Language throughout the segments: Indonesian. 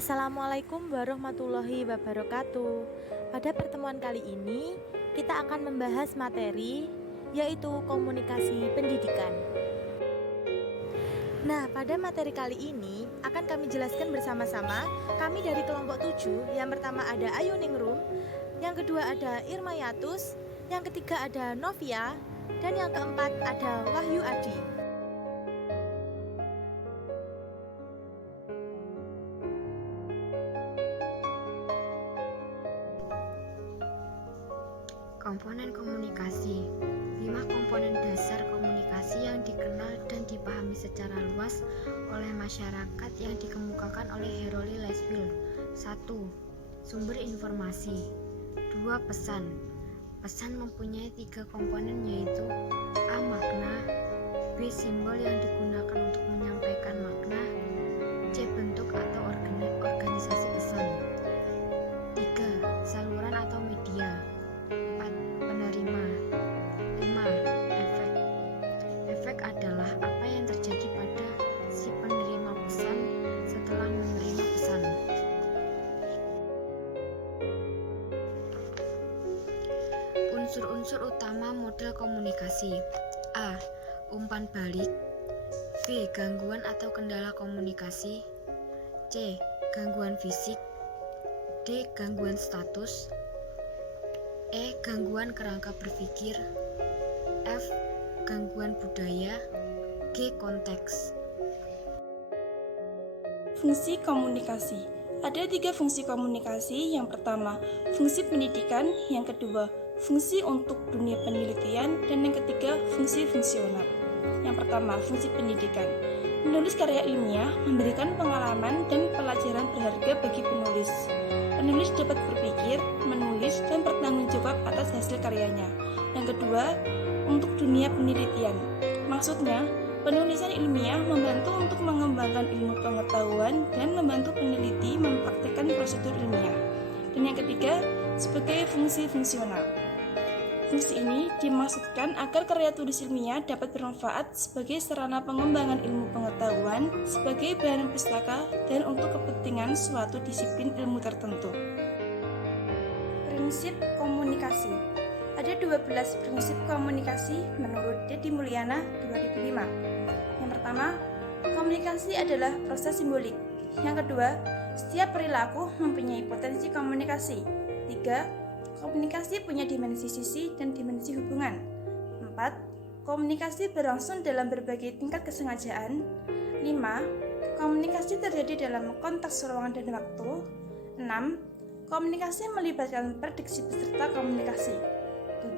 Assalamualaikum warahmatullahi wabarakatuh. Pada pertemuan kali ini, kita akan membahas materi yaitu komunikasi pendidikan. Nah, pada materi kali ini akan kami jelaskan bersama-sama. Kami dari kelompok 7. Yang pertama ada Ayu Ningrum, yang kedua ada Irma Yatus, yang ketiga ada Novia, dan yang keempat ada Wahyu Adi. Komponen komunikasi. 5 komponen dasar komunikasi yang dikenal dan dipahami secara luas oleh masyarakat yang dikemukakan oleh Heroli Lesville. 1. Sumber informasi. 2. Pesan. Pesan mempunyai 3 komponen, yaitu A. Makna, B. Simbol yang digunakan untuk menyampaikan makna, C. Bentuk atau organisasi pesan. 3. Saluran atau media. 4. Penerima. 5. Efek. Efek adalah apa yang terjadi pada si penerima pesan setelah menerima pesan. Unsur-unsur utama model komunikasi. A. Umpan balik. B. Gangguan atau kendala komunikasi. C. Gangguan fisik. D. Gangguan status. E. Gangguan kerangka berpikir. F. Gangguan budaya. G. Konteks. Fungsi komunikasi. Ada 3 fungsi komunikasi. Yang pertama, fungsi pendidikan. Yang kedua, fungsi untuk dunia penelitian. Dan yang ketiga, fungsi fungsional. Yang pertama, fungsi pendidikan. Menulis karya ilmiah memberikan pengalaman dan pelajaran berharga bagi penulis. Penulis dapat berpikir, menulis, dan bertanggung jawab atas hasil karyanya. Yang kedua, untuk dunia penelitian. Maksudnya, penulisan ilmiah membantu untuk mengembangkan ilmu pengetahuan dan membantu peneliti mempraktikkan prosedur ilmiah. Dan yang ketiga, sebagai fungsi fungsional. Fungsi ini dimaksudkan agar karya tulis ilmiah dapat bermanfaat sebagai sarana pengembangan ilmu pengetahuan, sebagai bahan pustaka, dan untuk kepentingan suatu disiplin ilmu tertentu. Prinsip komunikasi. Ada 12 prinsip komunikasi menurut Deddy Mulyana 2005. Yang pertama, komunikasi adalah proses simbolik. Yang kedua, setiap perilaku mempunyai potensi komunikasi. 3. Komunikasi punya dimensi sisi dan dimensi hubungan. 4. Komunikasi berlangsung dalam berbagai tingkat kesengajaan. 5. Komunikasi terjadi dalam konteks ruangan dan waktu. 6. Komunikasi melibatkan prediksi peserta komunikasi.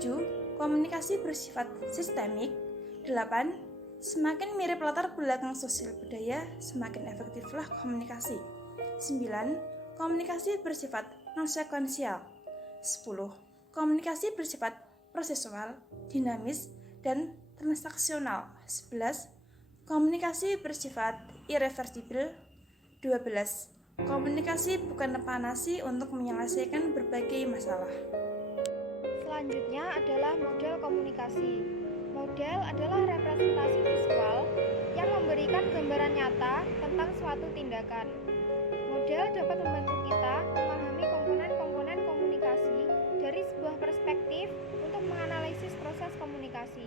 7. Komunikasi bersifat sistemik. 8. Semakin mirip latar belakang sosial budaya, semakin efektiflah komunikasi. 9. Komunikasi bersifat non-sekuensial. 10. Komunikasi bersifat prosesual, dinamis, dan transaksional. 11. Komunikasi bersifat irreversibel. 12. Komunikasi bukan panasi untuk menyelesaikan berbagai masalah. Selanjutnya adalah model komunikasi. Model adalah representasi visual yang memberikan gambaran nyata tentang suatu tindakan. Model dapat membantu kita memahami komponen-komponen komunikasi dari sebuah perspektif untuk menganalisis proses komunikasi.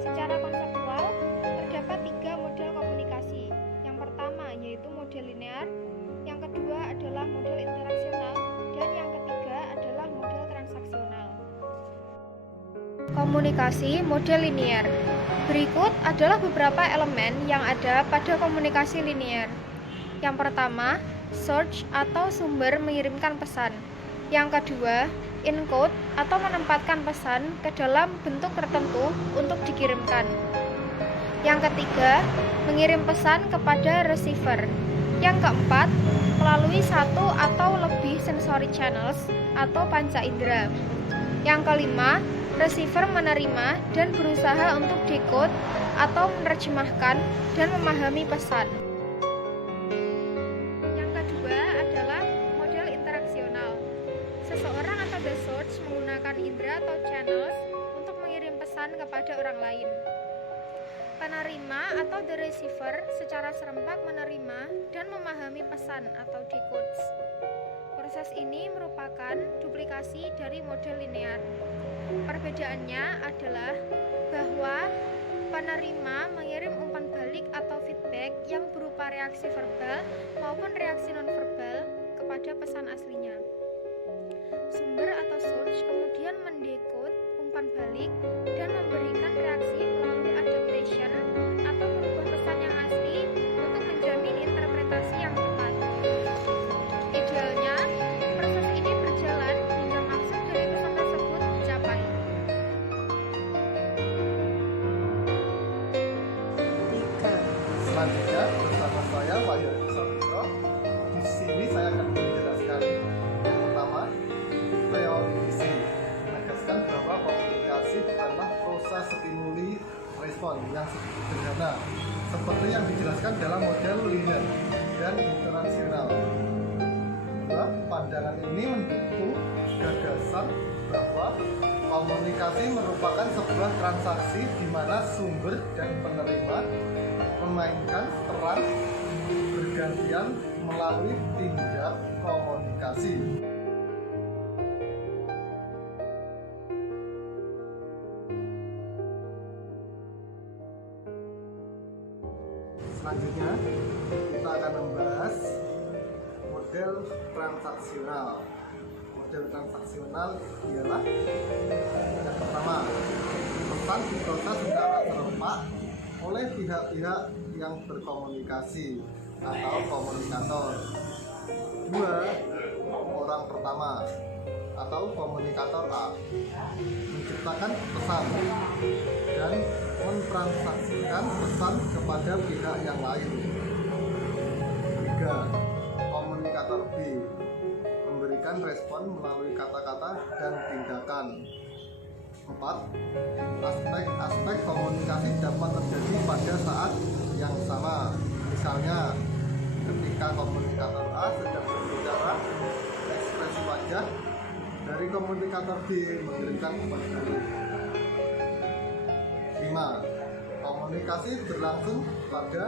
Secara konseptual, terdapat 3 model komunikasi. Yang pertama yaitu model linear, yang kedua adalah model interaksional, dan yang ketiga adalah model transaksional. Komunikasi model linear. Berikut adalah beberapa elemen yang ada pada komunikasi linear. Yang pertama, source atau sumber mengirimkan pesan. Yang kedua, encode atau menempatkan pesan ke dalam bentuk tertentu untuk dikirimkan. Yang ketiga, mengirim pesan kepada receiver. Yang keempat, melalui satu atau lebih sensory channels atau panca indera. Yang kelima, receiver menerima dan berusaha untuk decode atau menerjemahkan dan memahami pesan. Yang kedua adalah model interaksional. Seseorang atau the source menggunakan indera atau channels untuk mengirim pesan kepada orang lain. Penerima atau the receiver secara serempak menerima dan memahami memahami pesan atau decodes. Proses ini merupakan duplikasi dari model linear. Perbedaannya adalah bahwa penerima mengirim umpan balik atau feedback yang berupa reaksi verbal maupun reaksi nonverbal kepada pesan aslinya. Sumber atau source kemudian mendekode umpan balik dan memberikan reaksi melalui adaptation atau merubah pesan yang asli untuk menjamin interpretasi yang tepat. Idealnya, proses ini berjalan hingga maksud dari pesan tersebut dicapai. Selanjutnya bersama saya Wahyu Sabto. Di sini saya akan menjelaskan yang pertama teori isi, menegaskan bahwa komunikasi bukanlah proses stimuli respon yang sederhana seperti yang dijelaskan dalam model linear dan interaksional. Dua, pandangan ini mendukung gagasan bahwa komunikasi merupakan sebuah transaksi di mana sumber dan penerima memainkan peran bergantian melalui tindak komunikasi. Selanjutnya, kita akan membahas model transaksional. Model transaksional ialah yang pertama, pesan diproses secara serempak oleh pihak-pihak yang berkomunikasi atau komunikator. Dua, orang pertama atau komunikator A menciptakan pesan dan mentransaksikan pesan kepada pihak yang lain. Tiga, komunikator B memberikan respon melalui kata-kata dan tindakan. 4. Aspek-aspek komunikasi dapat terjadi pada saat yang sama. Misalnya, ketika komunikator A sedang berbicara, ekspresi wajah dari komunikator B mengirimkan umpan balik. 5. Komunikasi berlangsung pada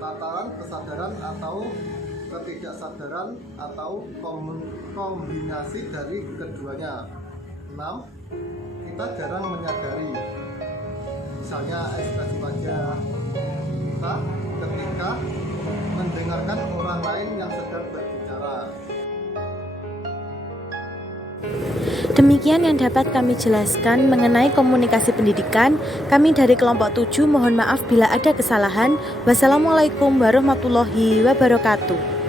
tataran kesadaran atau ketidaksadaran atau kombinasi dari keduanya. 6. Kita jarang menyadari, misalnya ekspresi wajah kita ketika mendengarkan orang lain yang sedang berbicara. Demikian yang dapat kami jelaskan mengenai komunikasi pendidikan. Kami dari kelompok 7 mohon maaf bila ada kesalahan. Wassalamualaikum warahmatullahi wabarakatuh.